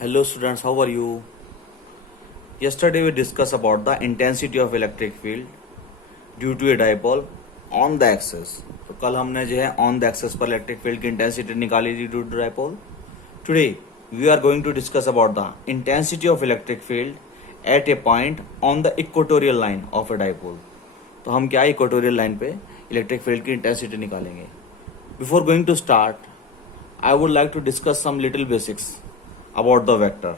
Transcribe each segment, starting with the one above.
Hello students, how are you? Yesterday we discussed about the intensity of electric field due to a dipole on the axis. तो कल हमने जो है on the axis पर electric field की intensity निकाली थी due to dipole. Today we are going to discuss about the intensity of electric field at a point on the equatorial line of a dipole. तो हम क्या equatorial line पे electric field की intensity निकालेंगे. Before going to start, I would like to discuss some little basics about the vector.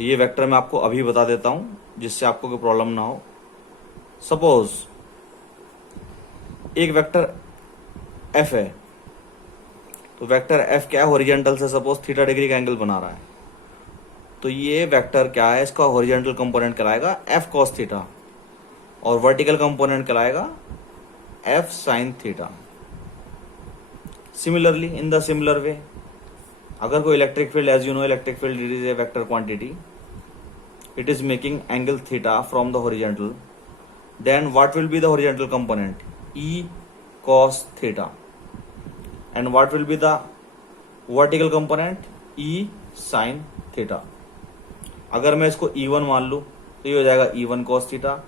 ये vector मैं आपको अभी बता देता हूं जिससे आपको कोई प्रॉब्लम ना हो. सपोज एक वेक्टर एफ है, तो वेक्टर एफ क्या है, हॉरिजॉन्टल से सपोज थीटा डिग्री का एंगल बना रहा है. तो ये वेक्टर क्या है, इसका हॉरिजॉन्टल कंपोनेंट कहलाएगा एफ कॉस थीटा और वर्टिकल कंपोनेंट कहलाएगा F sine theta. Similarly in the similar way, अगर कोई electric field, as you know electric field it is a vector quantity, it is making angle theta from the horizontal, then what will be the horizontal component, E cos theta, and what will be the vertical component, E sine theta. अगर मैं इसको E1 मान लूं तो ये हो जाएगा E1 cos theta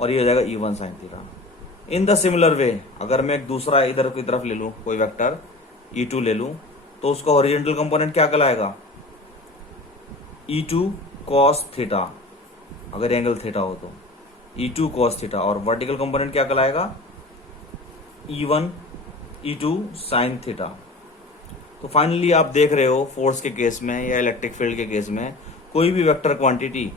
और ये हो जाएगा E1 sine theta. In the similar way, अगर मैं एक दूसरा इधर की तरफ ले लूं, कोई वेक्टर E2 ले लूं, तो उसका हॉरिजॉन्टल कंपोनेंट क्या कहलाएगा, E2 cos थीटा, अगर एंगल थीटा हो तो E2 cos थीटा, और वर्टिकल कंपोनेंट क्या कहलाएगा, E2 sin थीटा. तो फाइनली आप देख रहे हो फोर्स के केस में या इलेक्ट्रिक फील्ड के केस में कोई भी वेक्टर क्वांटिटी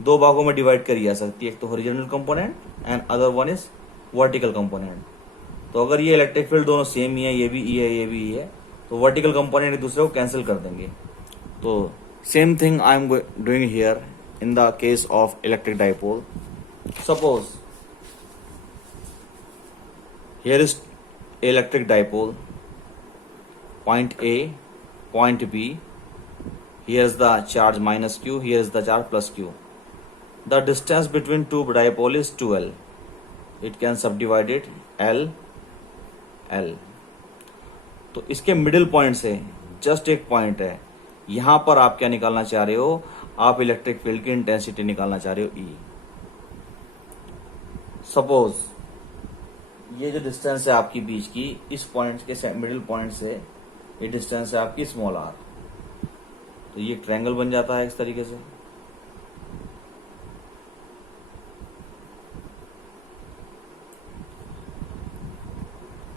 दो भागों में डिवाइड करी जा सकती है, एक तो horizontal component and other one is vertical component. तो अगर ये इलेक्ट्रिक फील्ड दोनों सेम ही है, ये भी ई है ये भी ई है, तो वर्टिकल कंपोनेंट एक दूसरे को कैंसिल कर देंगे. तो same thing I am doing here in the case of electric dipole. Suppose here is electric dipole, point A, point B, here is the charge minus Q, here is the charge plus Q. The distance between two dipole is 2L. It can subdivide it L. तो इसके middle point से just एक point है, यहां पर आप क्या निकालना चाह रहे हो, आप इलेक्ट्रिक फील्ड की इंटेंसिटी निकालना चाह रहे हो E. सपोज ये जो डिस्टेंस है आपकी बीच की, इस पॉइंट के मिडिल पॉइंट से ये डिस्टेंस है आपकी स्मॉल आर, तो ये ट्रायंगल बन जाता है इस तरीके से.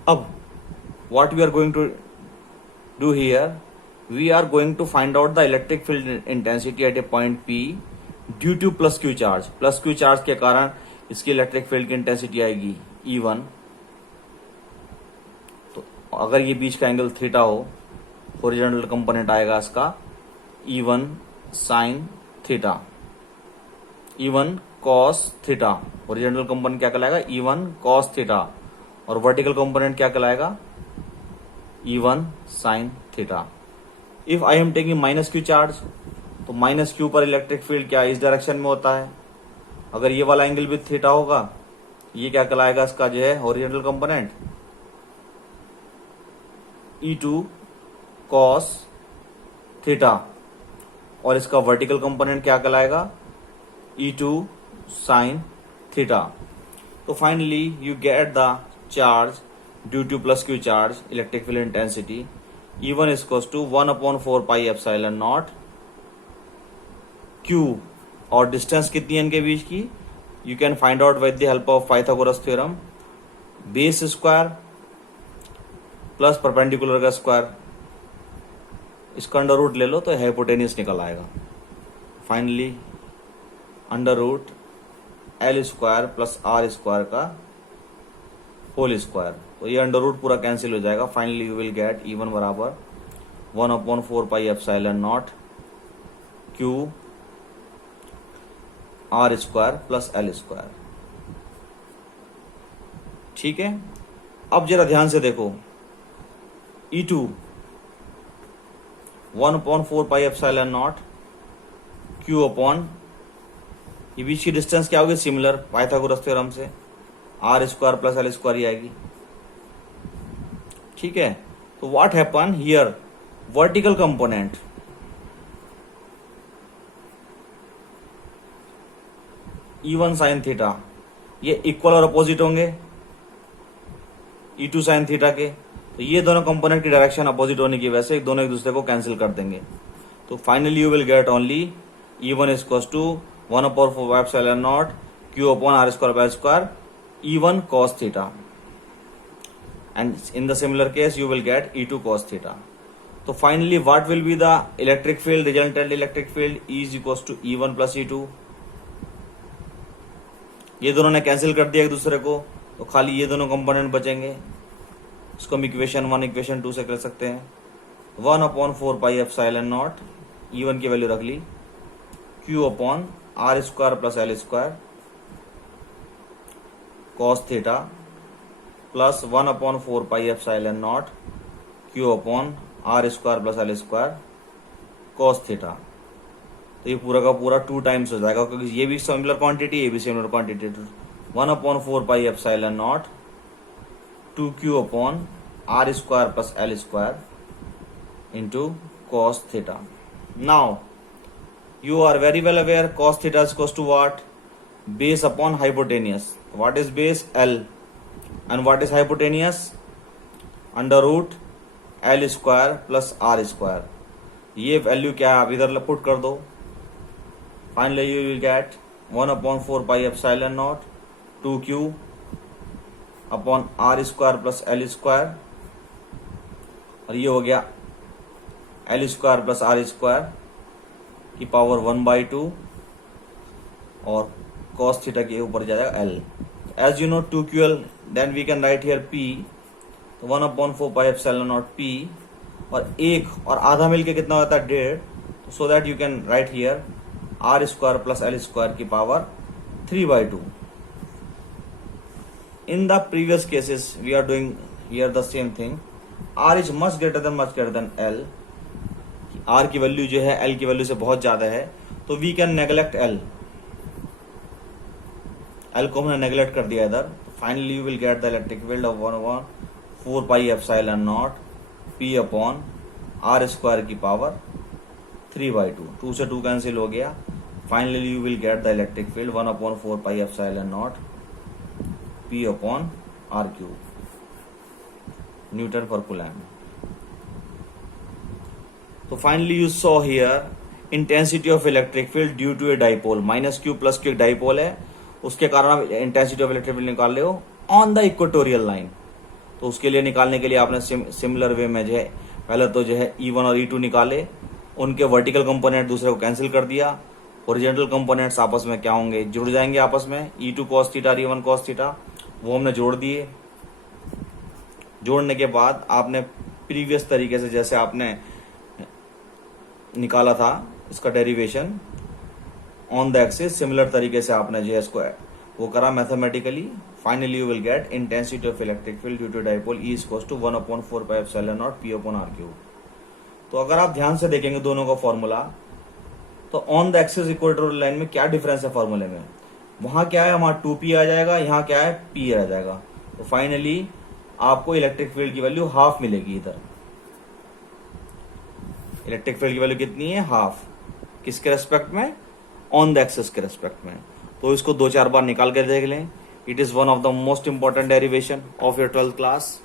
अब what we are going to do here, we are going to find out the electric field intensity at a point P due to plus Q charge. Plus Q charge के कारण इसकी इलेक्ट्रिक फील्ड की intensity आएगी E1. तो अगर ये बीच का angle theta हो, हॉरिजॉन्टल कंपोनेंट आएगा इसका E1 sine theta, E1 cos theta, horizontal component क्या कहलाएगा, E1 cos थीटा, और वर्टिकल कंपोनेंट क्या कहलाएगा, E1 sine theta. If I am taking minus Q charge, तो माइनस क्यू पर इलेक्ट्रिक फील्ड क्या इस डायरेक्शन में होता है, अगर ये वाला एंगल भी थीटा होगा, ये क्या कहलाएगा, इसका जो है horizontal component E2 cos theta, और इसका वर्टिकल कंपोनेंट क्या कहलाएगा, E2 साइन थीटा. तो finally you get the charge due to plus Q charge, electric field intensity E1 is equals to 1/4 pi epsilon not Q, और distance कितनी है इनके बीच की, you can find out with the help of Pythagoras theorem. Base square plus perpendicular का square, इसका under root ले लो तो हाइपोटेन्यूस निकल आएगा. Finally under root L square plus R square का होल स्क्वायर, तो ये अंडर रूट पूरा कैंसिल हो जाएगा. Finally you will gate E1 बराबर 1/4 pi epsilon not Q R square plus L square. ठीक है, अब जरा ध्यान से देखो, E2 1/4 pi epsilon not Q अपॉन, ये बीच की डिस्टेंस क्या होगी, सिमिलर पाइथागोरस थ्योरम से R square plus L square ही आएगी. ठीक है, तो what happen here, vertical component E1 sine theta, ये इक्वल और अपोजिट होंगे E2 साइन थीटा के, तो ये दोनों कंपोनेंट की डायरेक्शन अपोजिट होने की वजह से दोनों एक दूसरे को कैंसिल कर देंगे। तो finally you will get only E1 is equal to 1/4 epsilon not Q upon R square by square E1 cos theta, and in the similar case you will get E2 cos theta. So finally what will be the electric field, resultant electric field? E is equals to E1 plus E2. ये दोनों ने cancel कर दिया एक दूसरे को, तो खाली ये दोनों कंपोनेंट बचेंगे। इसको हम इक्वेशन 1 इक्वेशन 2 से कर सकते हैं। 1/4 पाई एप्सिलॉन नॉट, E1 की वैल्यू रख ली, Q upon R square plus L square cos theta plus 1/4 pi epsilon not Q upon R square plus L square cos theta. तो ये पूरा का पूरा 2 टाइम्स हो जाएगा, क्योंकि ये भी सिमिलर क्वांटिटी, ये भी similar quantity. 1/4 pi epsilon not 2Q upon R square plus L square into cos theta. Now you are very well aware cos theta is equals to what? Base upon hypotenuse. What is base? L. And what is hypotenuse? Under root L square plus R square. ये value क्या है आप इधर put कर दो। Finally you will get 1/4 pi epsilon not 2Q upon R square plus L square, और ये हो गया L square plus R square की पावर 1/2, और cos थीटा के ऊपर जाएगा L। As you know 2QL, then we can write here P, तो 1/4 पाई एप्सिलॉन नॉट P, और एक और आधा मिलके कितना होता है 1.5, so that you can write here R square plus L square की power 3/2। In the previous cases we are doing here the same thing. R is much greater than L, R की वैल्यू जो है L की value से बहुत ज्यादा है, तो वी कैन नेग्लेक्ट L को हमने नेग्लेक्ट कर दिया इधर। Finally you will get the electric field of 1/4 pi epsilon not P upon R square की पावर 3/2। 2 से 2 कैंसिल हो गया। Finally you will get the electric field 1/4 pi epsilon not P upon R cube, Newton पर coulomb. So finally you saw here intensity of electric field due to a dipole, minus Q plus Q एक dipole है, उसके कारण आप intensity of electric field निकाल रहे हो on the equatorial line. तो उसके लिए निकालने के लिए आपने सिमिलर वे में जो है पहले तो जो है E1 और E2 निकाले, उनके वर्टिकल कंपोनेंट दूसरे को कैंसिल कर दिया, हॉरिजॉन्टल कंपोनेंट्स आपस में क्या होंगे, जुड़ जाएंगे आपस में, E2 cos थीटा और E1 cos थीटा, वो हमने जोड़ दिए। जोड़ने के बाद आपने प्रीवियस तरीके से जैसे आपने निकाला था इसका derivation on the axis, similar तरीके से आपने जो है इसको वो करा mathematically. Finally you will get intensity of electric field due to dipole E equals to 1/4 pi epsilon not P upon R cube. तो अगर आप ध्यान से देखेंगे दोनों का फॉर्मूला, तो on the axis equatorial line में क्या डिफरेंस है फॉर्मूले में, वहां क्या है, वहां 2P आ जाएगा, यहाँ क्या है P आ जाएगा। तो फाइनली आपको इलेक्ट्रिक फील्ड की वैल्यू हाफ मिलेगी। इधर इलेक्ट्रिक फील्ड की वैल्यू कितनी है, हाफ। किसके रेस्पेक्ट में, ऑन द एक्सिस के रेस्पेक्ट में। तो इसको 2-4 बार निकाल कर देख लें। It is one of the most important derivation of your 12th class.